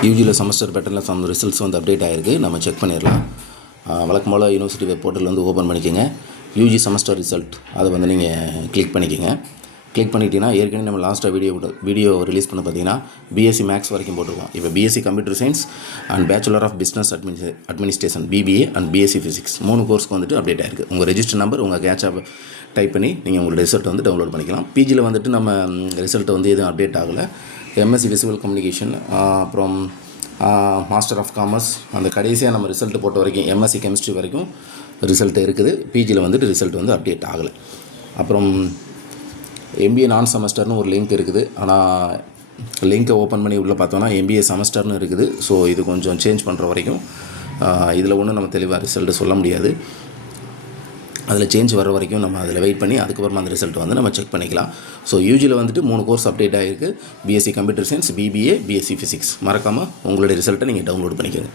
யூஜியில் semester பேட்டர்னில் some results வந்து update ஆகிருக்கு. நம்ம செக் பண்ணிடலாம். வழக்கம் போல் யூனிவர்சிட்டி வெப் போர்ட்டல் வந்து ஓப்பன் பண்ணிக்கோங்க. யூஜி செமஸ்டர் ரிசல்ட் அதை வந்து நீங்கள் கிளிக் பண்ணிக்கோங்க. கிளிக் பண்ணிட்டீங்கன்னா ஏற்கனவே நம்ம லாஸ்ட்டாக வீடியோ ரிலீஸ் பண்ண பார்த்தீங்கன்னா பிஎஸ்சி மேக்ஸ் வரைக்கும் போட்டிருக்கோம். இப்போ BSc computer science and bachelor of business administration BBA and BSc physics 3 கோர்ஸ்க்கு வந்துட்டு அப்டேட் ஆகிருக்கு. உங்கள் ரெஜிஸ்டர் நம்பர் உங்கள் கேட்சாப் டைப் பண்ணி நீங்கள் உங்களோட ரிசல்ட் வந்து டவுன்லோட் பண்ணிக்கலாம். பிஜியில் வந்துட்டு நம்ம ரிசல்ட் வந்து எதுவும் அப்டேட் ஆகலை. எம்எஸ்சி விசுவல் கம்யூனிகேஷன் அப்புறம் மாஸ்டர் ஆஃப் காமர்ஸ் அந்த கடைசியாக நம்ம ரிசல்ட் போட்ட வரைக்கும் எம்எஸ்சி கெமிஸ்ட்ரி வரைக்கும் ரிசல்ட் இருக்குது. பிஜியில் வந்துட்டு ரிசல்ட் வந்து அப்டேட் ஆகலை. அப்புறம் எம்பிஏ நான் செமஸ்டர்னு ஒரு லிங்க் இருக்குது. ஆனால் லிங்க்கை ஓப்பன் பண்ணி உள்ளே பார்த்தோன்னா எம்பிஏ செமஸ்டர்னு இருக்குது. ஸோ இது கொஞ்சம் சேஞ்ச் பண்ணுற வரைக்கும் இதில் ஒன்றும் நம்ம தெளிவாக ரிசல்ட்டு சொல்ல முடியாது. அதில் சேஞ்ச் வர வரைக்கும் நம்ம அதில் வெயிட் பண்ணி அதுக்கப்புறமா அந்த ரிசல்ட் வந்து நம்ம செக் பண்ணிக்கலாம். ஸோ யூஜியில் வந்துட்டு 3 கோர்ஸ் அப்டேட் ஆகிருக்கு. BSc computer science, BBA, BSc physics. மறக்காமல் உங்களுடைய ரிசல்ட்டை நீங்கள் டவுன்லோட் பண்ணிக்கோங்க.